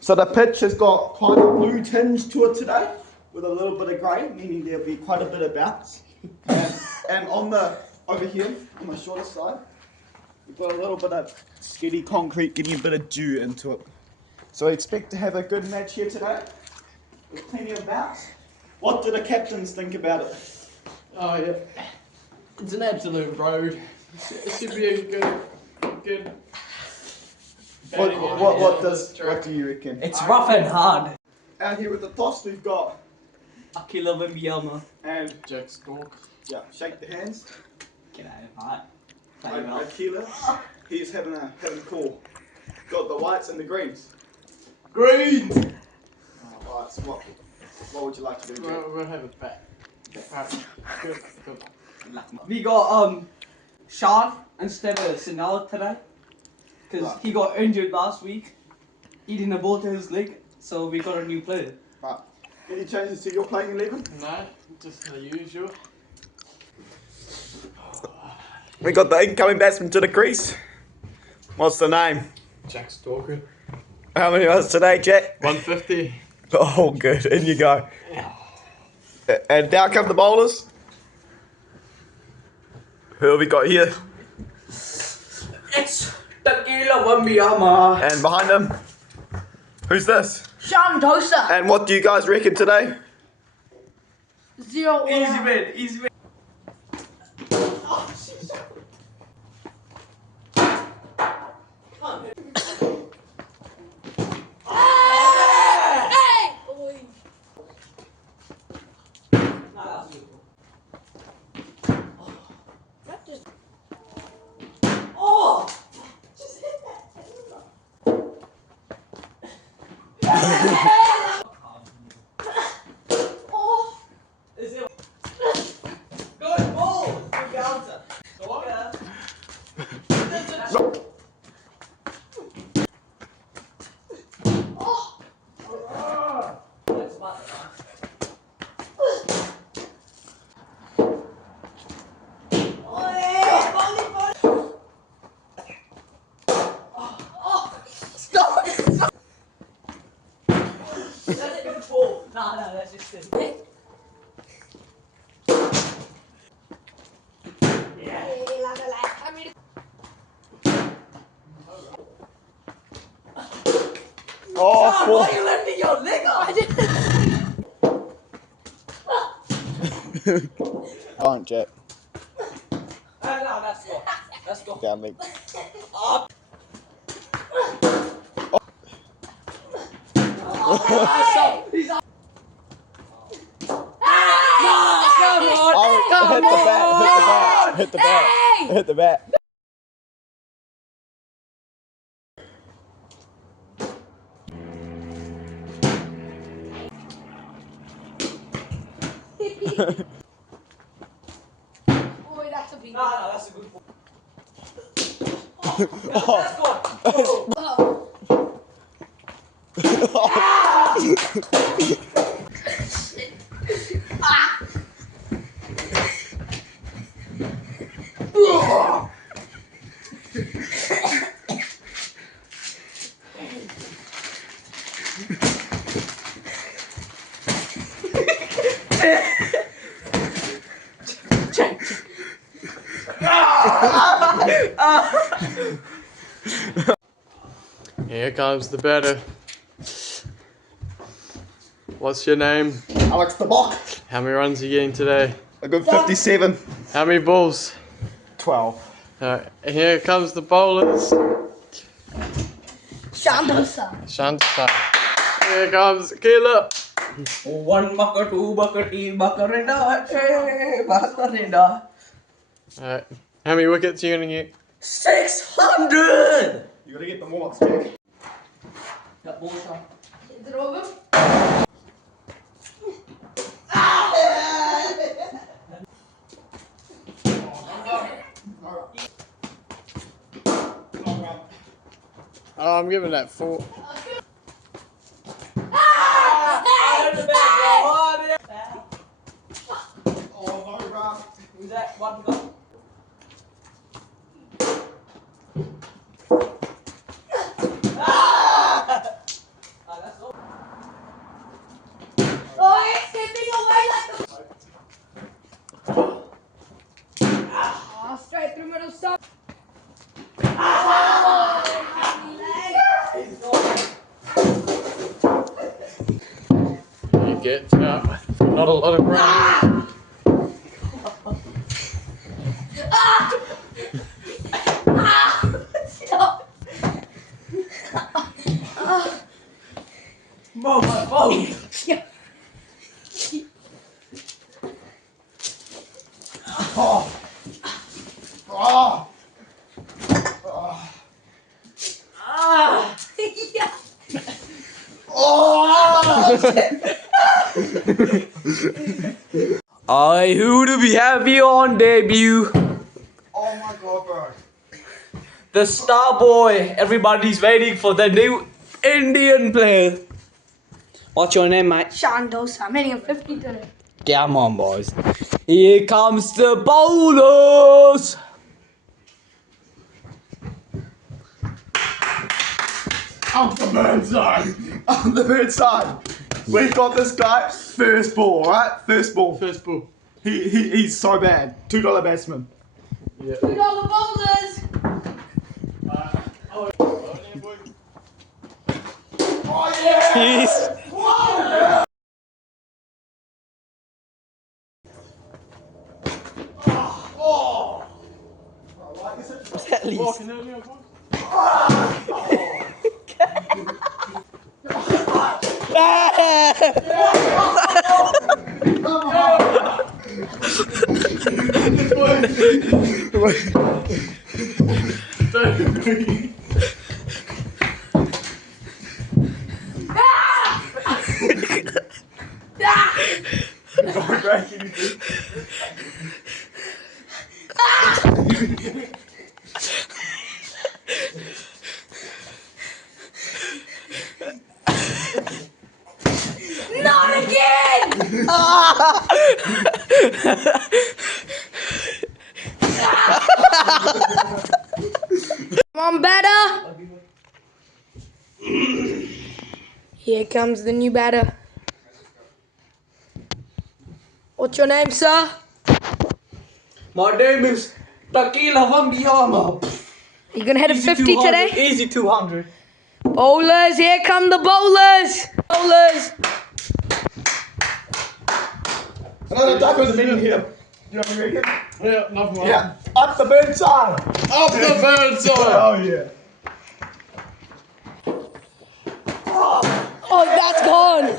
So the pitch has got quite a blue tinge to it today, with a little bit of grey, meaning there'll be quite a bit of bounce. And over here, on the shorter side, we've got a little bit of steady concrete getting a bit of dew into it. So I expect to have a good match here today, with plenty of bounce. What do the captains think about it? Oh yeah, it's an absolute road. It should be a good. What do you reckon? It's rough and hard. Out here with the toss, we've got Akila Wimbielma. and Jack Stork. yeah, shake the hands. G'day, mate. Play well. Akila, he's having a call. Got the whites and the greens. Green! Alright, so what would you like to do, Jack? We'll have a bet. Good. We got Sean instead of Sinal today. Because he got injured last week, eating a ball to his leg, so we got a new player. Right. Any changes to your playing 11? No, just the usual. We got the incoming batsman to the crease. What's the name? Jack Stalker. How many was today, Jack? 150. Oh, good. In you go. And down come the bowlers. Who have we got here? It's Akila Wimbielma. And behind him? Who's this? Shandosa. And what do you guys reckon today? 0. Easy win, easy win. No, that's just it. Yeah. Oh, Sean, why are you lifting your leg up? Come on, Jack. No, that's go. Let's go. Down leg. Up. He's up. Come on. Oh, hit the bat. Hit the bat. Boy, that's a big No, that's a good one. Let's go. Here comes the batter. What's your name? Alex the Bok. How many runs are you getting today? A good 57. How many balls? 12. Here comes the bowlers. Shandosa. Shanta. Here comes Akila. 1 bucket, 2 bucket, 3 bucket, bucket. Alright. How many wickets are you gonna get? 600! You gotta get the warm-ups, Jack. That ball shot. Is it over? Oh, I'm giving that 4. Out of the bag, one to go. That's all. Oh, it's slipping away like the. Oh, straight through middle stop. You get not a lot of ground. Bro, my phone. Oh. Oh. Oh. Yeah. I who to be happy on debut. Oh my god, bro. The star boy. Everybody's waiting for the new Indian player. What's your name, mate? Sean Dosa. I'm hitting him 50 today. Come on, boys. Here comes the bowlers. Up the bird side. Up the bird side. We've got this guy. First ball, right? First ball. First ball. He's so bad. $2 batsman. Yeah. $2 bowlers. Oh yeah! He's Oh! I like this. at least. Walking earlier, boy. Going back in. Not again! Come on, batter. Here comes the new batter. What's your name, sir? My name is Takila Vambiyama. You gonna hit a 50 today? Easy 200. Bowlers, here come the bowlers. Bowlers. Another duck with a minute here. You know what I mean? Yeah, nothing wrong. Yeah. Up the bird side. Up the bird side. Oh yeah. Oh, that's gone.